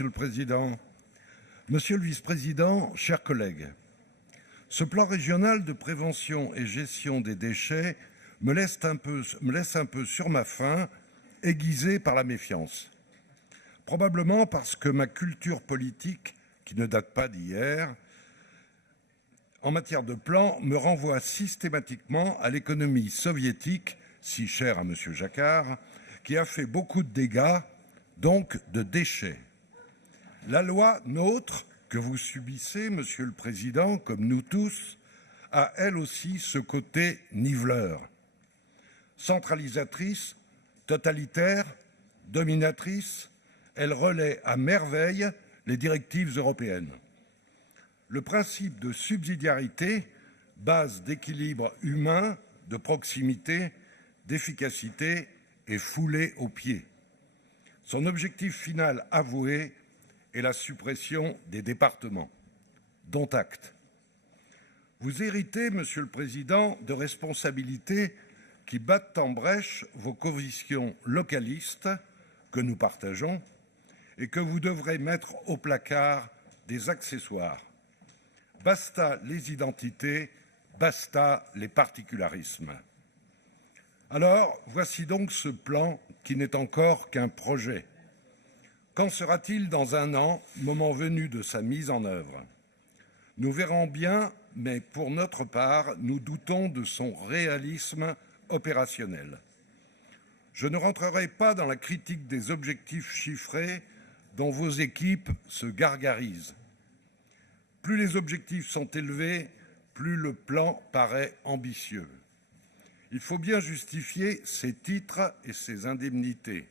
Monsieur le Président. Monsieur le Vice-président, chers collègues, ce plan régional de prévention et gestion des déchets me laisse un peu sur ma faim, aiguisé par la méfiance. Probablement parce que ma culture politique, qui ne date pas d'hier, en matière de plan, me renvoie systématiquement à l'économie soviétique, si chère à M. Jacquard, qui a fait beaucoup de dégâts, donc de déchets. La loi NOTRe, que vous subissez, Monsieur le Président, comme nous tous, a elle aussi ce côté niveleur. Centralisatrice, totalitaire, dominatrice, elle relaie à merveille les directives européennes. Le principe de subsidiarité, base d'équilibre humain, de proximité, d'efficacité, est foulé aux pieds. Son objectif final avoué est la suppression des départements. Dont acte. Vous héritez, Monsieur le Président, de responsabilités qui battent en brèche vos convictions localistes, que nous partageons, et que vous devrez mettre au placard des accessoires. Basta les identités, basta les particularismes. Alors, voici donc ce plan qui n'est encore qu'un projet. Qu'en sera-t-il dans un an, moment venu de sa mise en œuvre? Nous verrons bien, mais pour notre part, nous doutons de son réalisme opérationnel. Je ne rentrerai pas dans la critique des objectifs chiffrés dont vos équipes se gargarisent. Plus les objectifs sont élevés, plus le plan paraît ambitieux. Il faut bien justifier ses titres et ses indemnités.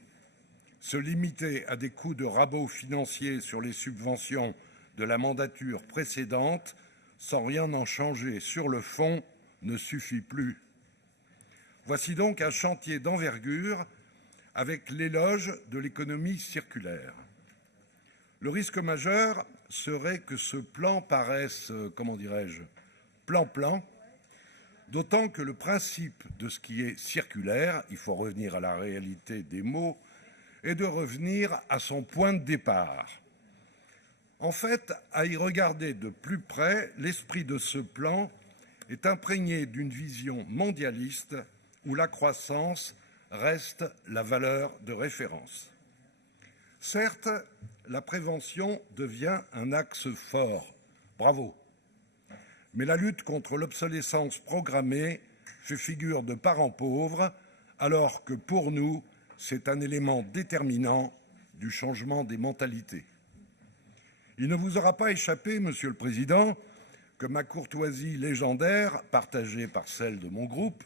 Se limiter à des coûts de rabot financiers sur les subventions de la mandature précédente, sans rien en changer sur le fond, ne suffit plus. Voici donc un chantier d'envergure avec l'éloge de l'économie circulaire. Le risque majeur serait que ce plan paraisse, plan-plan, d'autant que le principe de ce qui est circulaire, il faut revenir à la réalité des mots, est de revenir à son point de départ. En fait, à y regarder de plus près, l'esprit de ce plan est imprégné d'une vision mondialiste où la croissance reste la valeur de référence. Certes, la prévention devient un axe fort. Bravo. Mais la lutte contre l'obsolescence programmée fait figure de parent pauvre, alors que pour nous, c'est un élément déterminant du changement des mentalités. Il ne vous aura pas échappé, Monsieur le Président, que ma courtoisie légendaire, partagée par celle de mon groupe,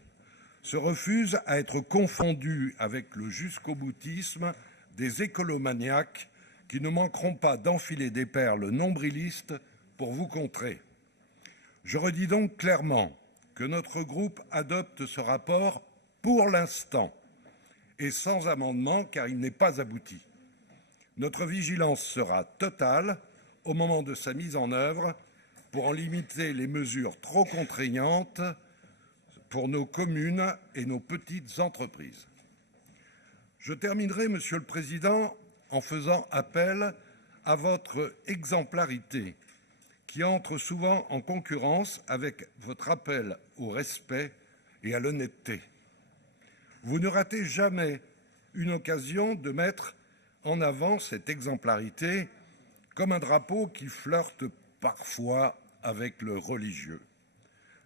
se refuse à être confondue avec le jusqu'au-boutisme des écolomaniaques qui ne manqueront pas d'enfiler des perles nombrilistes pour vous contrer. Je redis donc clairement que notre groupe adopte ce rapport pour l'instant et sans amendement car il n'est pas abouti. Notre vigilance sera totale au moment de sa mise en œuvre pour en limiter les mesures trop contraignantes pour nos communes et nos petites entreprises. Je terminerai, Monsieur le Président, en faisant appel à votre exemplarité qui entre souvent en concurrence avec votre appel au respect et à l'honnêteté. Vous ne ratez jamais une occasion de mettre en avant cette exemplarité comme un drapeau qui flirte parfois avec le religieux.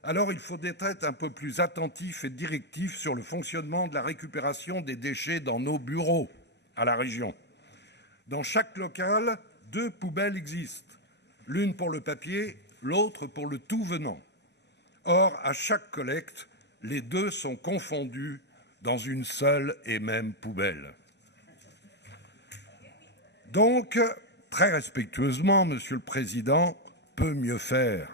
Alors il faut être un peu plus attentif et directif sur le fonctionnement de la récupération des déchets dans nos bureaux à la région. Dans chaque local, 2 poubelles existent, l'une pour le papier, l'autre pour le tout venant. Or, à chaque collecte, les 2 sont confondus dans une seule et même poubelle. Donc, très respectueusement, Monsieur le Président, peut mieux faire.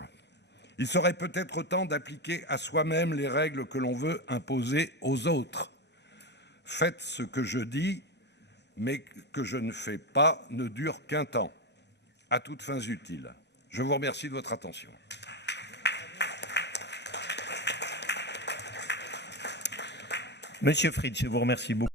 Il serait peut-être temps d'appliquer à soi-même les règles que l'on veut imposer aux autres. Faites ce que je dis, mais que je ne fais pas ne dure qu'un temps, à toutes fins utiles. Je vous remercie de votre attention. Monsieur Fritsch, je vous remercie beaucoup.